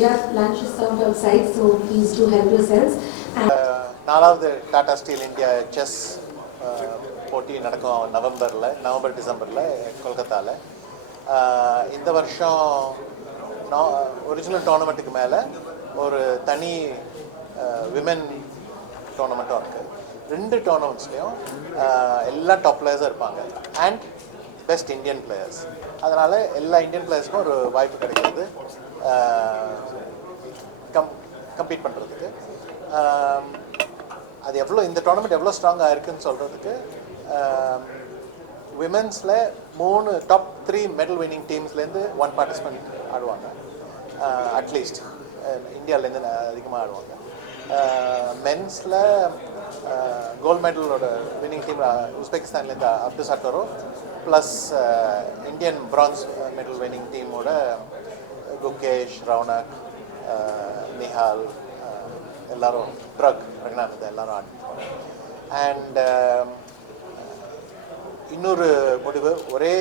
India lunch is served outside, so please do help yourselves. நாலாவது Tata steel India chess போட்டி நடக்கும் November டிசம்பரில் கொல்கத்தாவில். இந்த வருஷம் ஒரிஜினல் டோர்னமெண்ட்டுக்கு மேலே ஒரு தனி விமென் டோர்னமெண்ட்டும் இருக்குது. 2 டோர்னமெண்ட்ஸ்லேயும் எல்லா டாப் பிளேயர்ஸும் இருப்பாங்க அண்ட் பெஸ்ட் இந்தியன் பிளேயர்ஸ். அதனால் எல்லா இந்தியன் பிளேயர்ஸுக்கும் ஒரு வாய்ப்பு கிடைக்கிறது கம்பீட் பண்ணுறதுக்கு. அது இந்த டோர்னமெண்ட் எவ்வளோ ஸ்ட்ராங்காக இருக்குதுன்னு சொல்கிறதுக்கு விமென்ஸில் 3 டாப் 3 மெடல் வின்னிங் டீம்ஸ்லேருந்து 1 பார்ட்டிசிபெண்ட் ஆடுவாங்க. அட்லீஸ்ட் இந்தியாவிலேருந்து அதிகமாக ஆடுவாங்க. மென்ஸில் கோல்டு மெடலோட வின்னிங் டீம் உஸ்பெகிஸ்தான்லேருந்து Abdusattorov plus Indian France medal winning டீமோட குகேஷ், ரவுனக், நிஹால் எல்லாரும் பிரக்னானந்த் எல்லாரும் ஆடிப்பாங்க. அண்ட் இன்னொரு முடிவு, ஒரே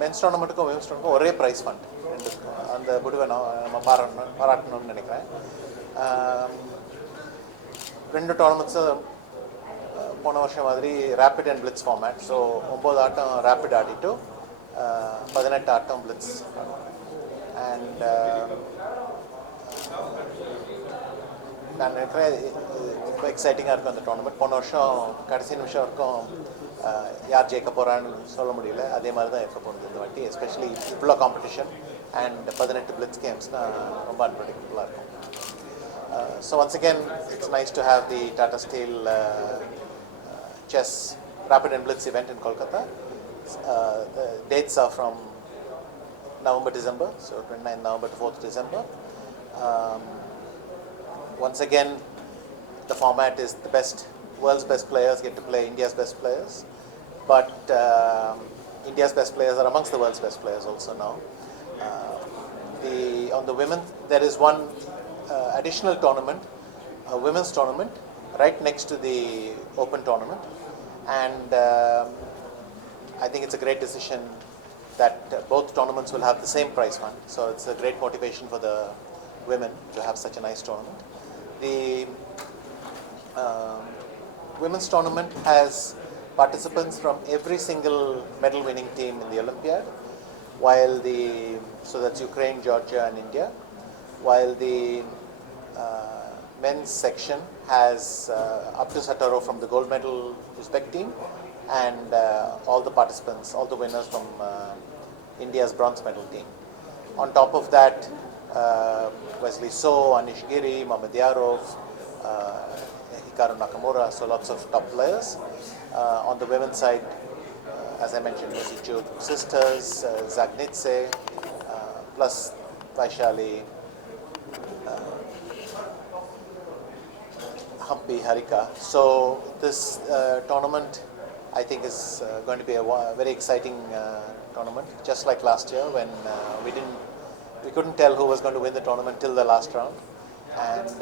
மென்ஸ் டோர்னமெண்ட்டுக்கும் விமென்ஸ் டோர்னமெண்ட்டுக்கும் ஒரே ப்ரைஸ் ஃபண்ட் ரெண்டுக்கும். அந்த முடிவை நம்ம பாராட்டணும்னு நினைக்கிறேன். 2 டோர்னமெண்ட்ஸும் போன வருஷம் மாதிரி rapid and blitz format. So 9 ஆட்டம் ரேப்பிட் ஆடிட்டு 18 ஆட்டம் பிளிட்ஸ் ஆடுவாங்க. அண்ட் நான் நினைக்கிறேன் ரொம்ப எக்ஸைட்டிங்காக இருக்கும் அந்த டோர்னமெண்ட். போன வருஷம் கடைசி நிமிஷம் வரைக்கும் யார் ஜெயிக்க போகிறான்னு சொல்ல முடியல. அதே மாதிரி தான் இருக்க போகிறது இந்த வாட்டி. எஸ்பெஷலி இவ்வளோ காம்படிஷன் அண்ட் 18 பிளிட்ஸ் கேம்ஸ்னால் ரொம்ப அன்பிரடிக்டபுளாக இருக்கும். So once again, it's nice to have the Tata Steel chess rapid and blitz event in Kolkata. The dates are from November-December, so 29 November to 4th December. Once again, the format is the world's best players get to play India's best players, but India's best players are amongst the world's best players also now. On the women, there is one additional tournament, a women's tournament, right next to the open tournament, and I think it's a great decision that both tournaments will have the same prize fund. So it's a great motivation for the women to have such a nice tournament. The women's tournament has participants from every single medal winning team in the Olympiad, while so that's Ukraine, Georgia and India, while the men's section has Abdu Sataro from the gold medal Uzbek team and all the participants, all the winners from India's bronze medal team. On top of that, Wesley So, Anish Giri, Mohammad Yarov, Hikaru Nakamura, so lots of top players. On the women's side, as I mentioned, Mosichu sisters, Zagnitse, plus Vaishali, Hampi, Harika. So this tournament, I think, is going to be a very exciting tournament. Just like last year, when we couldn't tell who was going to win the tournament till the last round, and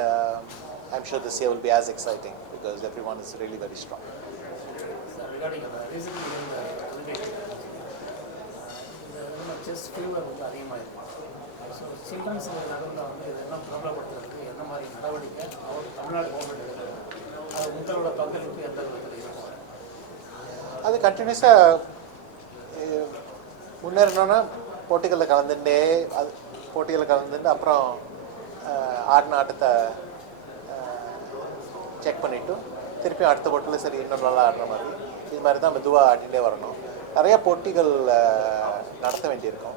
I'm sure this year will be as exciting because everyone is really very strong. Sir, regarding recently in the Commentator, chess field வந்து அதிகமாக இருக்கும். So children's நகரில் வந்து இதெல்லாம் பிரபலப்படுத்துறதுக்கு என்ன மாதிரி நடவடிக்கை Tamil Nadu government எடுக்கிறது, அது உங்களோட பங்களிப்பு எந்த விதத்தில் இருக்கும்? அது கண்டினியூஸாக முன்னேறணும்னா போட்டிகளில் கலந்துட்டு அப்புறம் ஆடின ஆட்டத்தை செக் பண்ணிவிட்டு திருப்பி அடுத்த போட்டியில் சரி இன்னும் நல்லா ஆடுற மாதிரி இது மாதிரி தான் மெதுவாக ஆடிகிட்டே வரணும். நிறையா போட்டிகள் நடத்த வேண்டியிருக்கும்,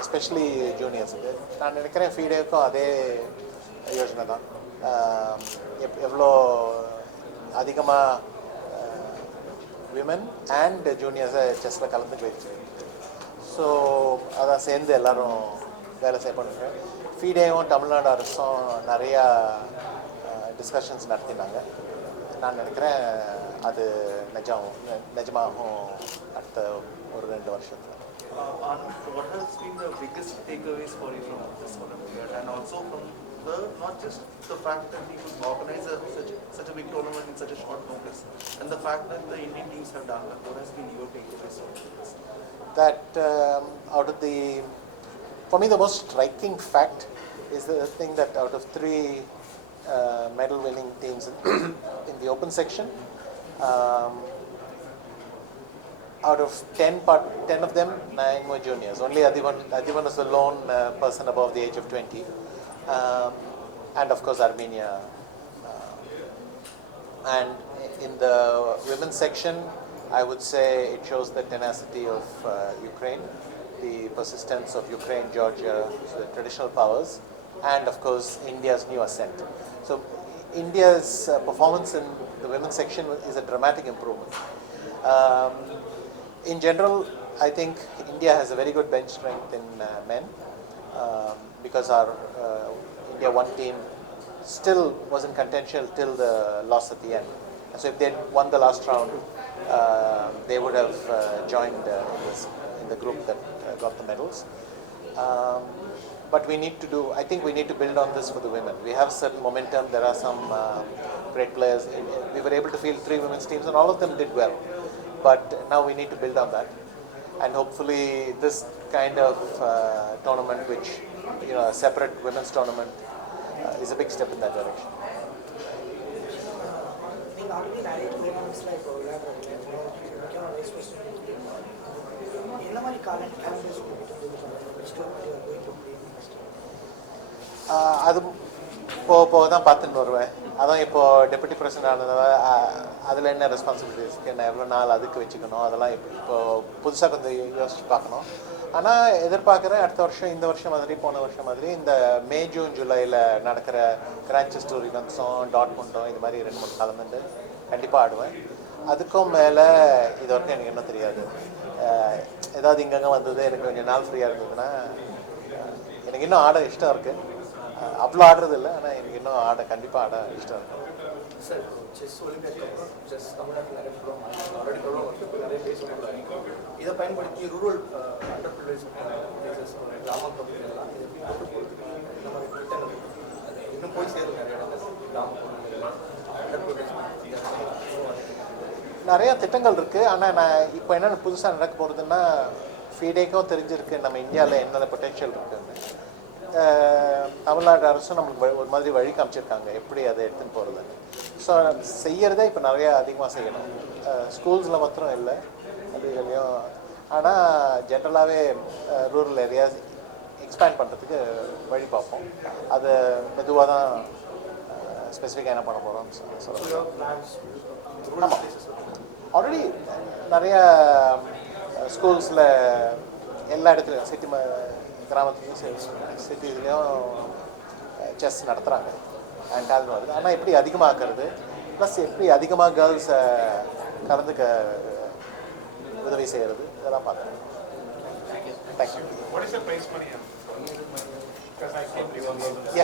எஸ்பெஷலி ஜூனியர்ஸுக்கு. நான் நினைக்கிறேன் ஃபீடேக்கும் அதே யோசனை தான். எவ்வளோ அதிகமாக விமன் அண்ட் ஜூனியர்ஸை செஸ்ஸில் கலந்துக்க வச்சு, ஸோ அதான் சேர்ந்து எல்லோரும் வேலை செய்ய பண்ணுறேன். ஃபீடேவும் தமிழ்நாடு அரசும் நிறையா டிஸ்கஷன்ஸ் நடத்தினாங்க. நான் நினைக்கிறேன் அது நிஜமாகும் அடுத்த ஒரு 2 வருஷத்தில். What has been the biggest takeaways for you from this Olympiad, and also from not just the fact that we could organize such a big tournament in such a short notice, and the fact that the Indian teams have done that? What has been your takeaways from this? That out of the For me, the most striking fact is the thing that out of 3 medal-winning teams in the open section, out of 10 of them, 9 were juniors. Only Adivan was the lone person above the age of 20. And of course Armenia. And in the women's section, I would say it shows the tenacity of Ukraine, the persistence of Ukraine, Georgia, so the traditional powers, and of course India's new ascent. So India's performance in the women's section is a dramatic improvement. In general, I think India has a very good bench strength in men because our India 1 team still was in contention till the loss at the end. And so if they had won the last round, they would have joined in the group that got the medals. But we need to I think we need to build on this for the women. We have certain momentum. There are some great players. We were able to field 3 women's teams and all of them did well. But now we need to build on that. And hopefully this kind of tournament, which, a separate women's tournament, is a big step in that direction. அது போக தான் பார்த்துட்டு வருவேன். அதான் இப்போ deputy president ஆனதுனால அதில் என்ன ரெஸ்பான்சிபிலிட்டிஸ் இருக்குது, நான் எவ்வளோ நாள் அதுக்கு வச்சுக்கணும், அதெல்லாம் இப்போ புதுசாக கொஞ்சம் யோசிச்சு பார்க்கணும். ஆனால் எதிர்பார்க்குறேன் அடுத்த வருஷம், இந்த வருஷம் மாதிரி, போன வருஷம் மாதிரி, இந்த மே ஜூன் ஜூலையில் நடக்கிற கிராண்ட் செஸ் டூர்னமெண்ட்ஸும் டாட்மண்டும் இது மாதிரி 2-3 டோர்னமெண்ட்டு கண்டிப்பாக ஆடுவேன். அதுக்கும் மேலே இது வரைக்கும் எனக்கு என்ன தெரியாது. ஏதாவது இங்கங்கே வந்தது எனக்கு கொஞ்சம் நாள் ஃப்ரீயாக இருந்ததுன்னா எனக்கு இன்னும் ஆட இஷ்டம் இருக்குது. அவ்வளோ ஆடுறது இல்லை, ஆனால் எனக்கு இன்னும் கண்டிப்பாக ஆட இஷ்டம் இருக்குது. சார், செஸ் ஒலிம்பியாட்க்கு அப்புறம் செஸ் தமிழ்நாட்டில் நிறைய ஆல்ரெடி ப்ரோக்ராம் இருக்குது, இப்போ நிறைய பேசுகிறாங்க. இதை பயன்படுத்தி ரூரல் அண்டர் ப்ரிவிலேஜ் பிளேசஸ், கிராமப்புறங்கள்லாம் இதை எப்படி கொண்டு போகிறதுக்கு இந்த மாதிரி திட்டங்கள் இன்னும் போய் சேரும் நிறைய இடங்கள் கிராமப்புறங்கள் அண்டர் ப்ரிவிலேஜ் நிறைய திட்டங்கள் இருக்குது. ஆனால் நான் இப்போ என்னென்ன புதுசாக நடக்க போகிறதுன்னா, ஃபீடேக்கும் தெரிஞ்சிருக்கு நம்ம இந்தியாவில் என்னென்ன பொட்டென்ஷியல் இருக்குன்னு. தமிழ்நாடு அரசும் நம்மளுக்கு ஒரு மாதிரி வழி காமிச்சிருக்காங்க எப்படி அதை எடுத்துன்னு போகிறதுன்னு. ஸோ செய்கிறதே இப்போ நிறையா அதிகமாக செய்யணும். ஸ்கூல்ஸில் மாத்திரம் இல்லை, அதுலேயும். ஆனால் ஜென்ரலாகவே ரூரல் ஏரியாஸ் எக்ஸ்பேண்ட் பண்ணுறதுக்கு வழி பார்ப்போம். அது மெதுவாக தான் ஸ்பெசிஃபிக்காக என்ன பண்ண போகிறோம்னு சொல்லுவோம். ஆமாம், ஆல்ரெடி நிறையா ஸ்கூல்ஸில் எல்லா இடத்துலையும் கிராமத்துலையும் சிட்டிஸ்லேயும் செஸ் நடத்துகிறாங்க அண்ட் அது வருது. ஆனால் எப்படி அதிகமாக்குறது, ப்ளஸ் எப்படி அதிகமாக கேர்ள்ஸை கலந்துக்க உதவி செய்கிறது, இதெல்லாம் பார்க்குறேன். Thank you.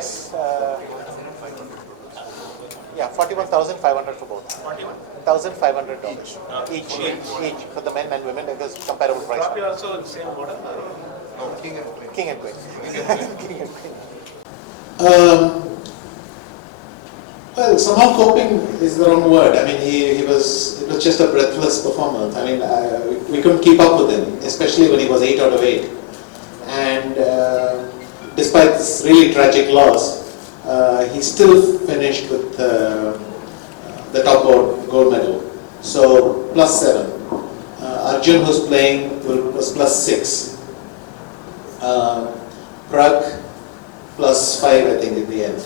Yes, yeah, $41,500 for both. $1,500 each for the men and women, because comparable price. Trophy also the same order? No, king and queen. King and queen. King and queen. Well, somehow coping is the wrong word. I mean, it was just a breathless performance. I mean, we couldn't keep up with him, especially when he was 8 out of 8. And despite this really tragic loss, he still finished with the top gold medal. So +7. Arjun, who's playing, was +6. Prag +5, I think, in the end.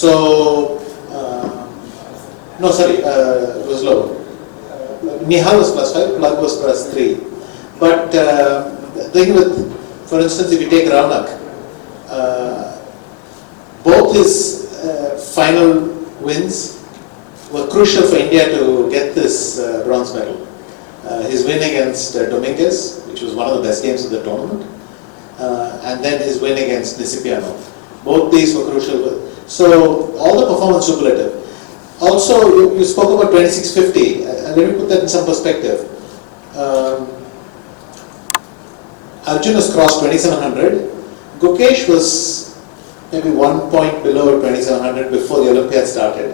So no, sorry, it was low. Nihal was +5, Plug was +3. But the thing with, for instance, if you take Raunak, both his final wins were crucial for India to get this bronze medal. His win against Dominguez, which was one of the best games of the tournament, and then his win against Nisipiano. Both these were crucial. So all the performance superlative. Also, you spoke about 2650, and let me put that in some perspective. Arjun has crossed 2700. Gukesh was maybe 1 point below 2700 before the Olympiad started.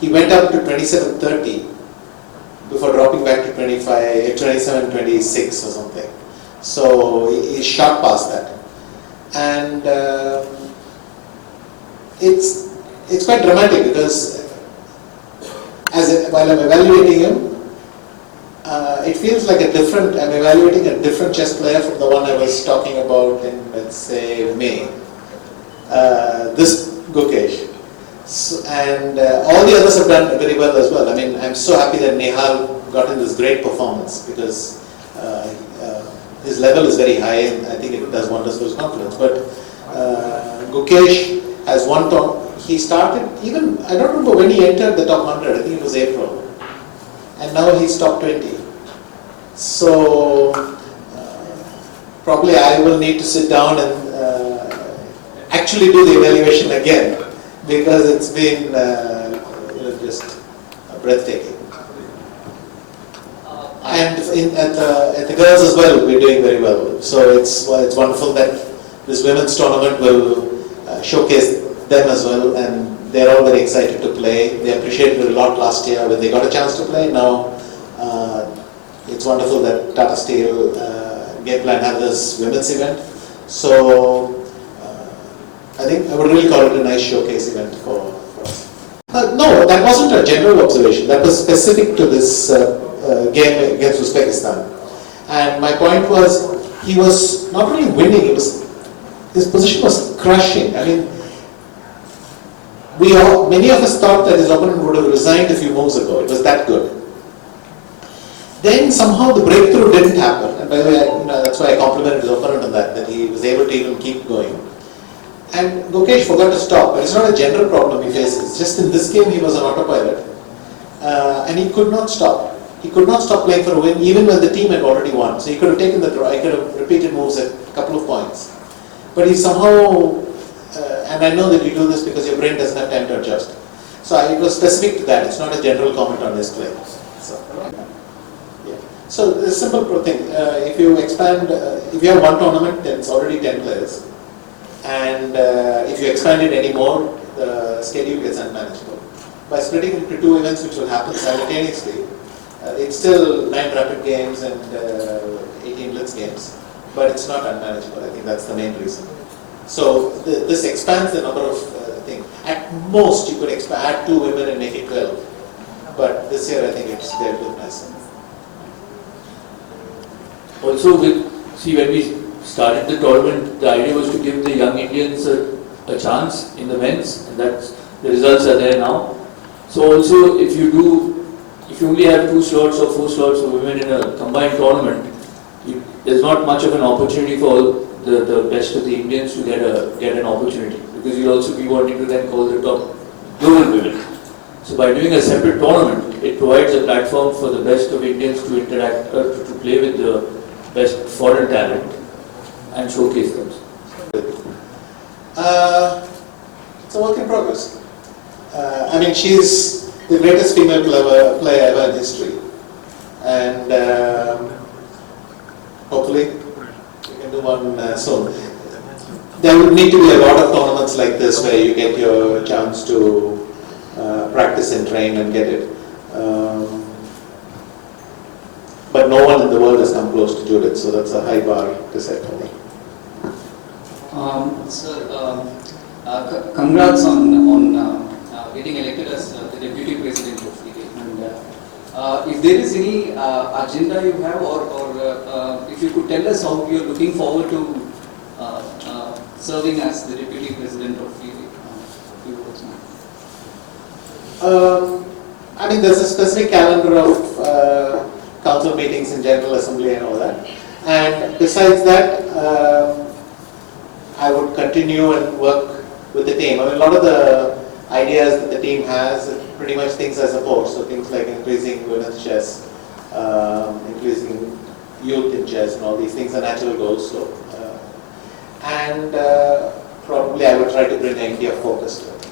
He went up to 2730 before dropping back to 2726 or something. So he shot past that. and it's quite dramatic because while I'm evaluating him, it feels like I'm evaluating a different chess player from the one I was talking about in, let's say, May. This Gukesh. So, and all the others have done very well as well. I mean, I'm so happy that Nehal got in this great performance because his level is very high and I think it does wonders for his confidence. But Gukesh has one top. He started, even, I don't remember when he entered the top 100, I think it was April. And now he's top 20. So probably I will need to sit down and actually do the evaluation again because it's been just breathtaking. And at the girls as well, we're doing very well. So it's wonderful that this women's tournament will showcase them as well, and they're all very excited to play. They appreciated it a lot last year when they got a chance to play. Now it's wonderful that Tata Steel Gameplan have this women's event. So I think I would really call it a nice showcase event for us. No, that wasn't a general observation. That was specific to this game against Uzbekistan. And my point was, he was not only winning, his position was crushing. I mean, many of us thought that his opponent would have resigned a few moves ago. It was that good. Then somehow the breakthrough didn't happen. And by the way, that's why I complimented his opponent on that he was able to even keep going. And Gukesh forgot to stop. But it's not a general problem he faces. Just in this game, he was on autopilot. And he could not stop. He could not stop playing for a win, even when the team had already won. So he could have taken the draw. He could have repeated moves at a couple of points. But he somehow, and I know that you do this because your brain doesn't have time to adjust. So it was specific to that. It's not a general comment on his play. So the simple thing, if you expand, if you have one tournament, then it's already 10 players. And if you expand it anymore, the schedule gets unmanageable. By splitting it into two events which will happen simultaneously, it's still 9 rapid games and 18 blitz games, but it's not unmanageable. I think that's the main reason. So this expands the number of things. At most, you could add 2 women and make it 12. But this year, I think it's dealt with nicely. Also, when we started the tournament, the idea was to give the young Indians a chance in the men's, and that's the results are there now. So also, if you only have 2 slots or 4 slots of women in a combined tournament, there's not much of an opportunity for the best of the Indians to get an opportunity, because you'll also be wanting to then call the top global women. So by doing a separate tournament, it provides a platform for the best of Indians to interact, to play with the best foreign talent and showcase them. It's a work in progress. I mean, she's the greatest female player ever in history. And hopefully we can do one soon. There would need to be a lot of tournaments like this where you get your chance to practice and train and get it. But no one in the world has come close to Judith, so that's a high bar to set for me. Sir, congrats on getting elected as the Deputy President of the game. And if there is any agenda you have, or if you could tell us how you are looking forward to serving as the Deputy President of the game. I mean, there's a specific calendar of council meetings in General Assembly and all that. And besides that, I would continue and work with the team. I mean, a lot of the ideas that the team has, pretty much things I support. So things like increasing women's chess, increasing youth in chess, and all these things are natural goals. So, probably I would try to bring an India focus to it.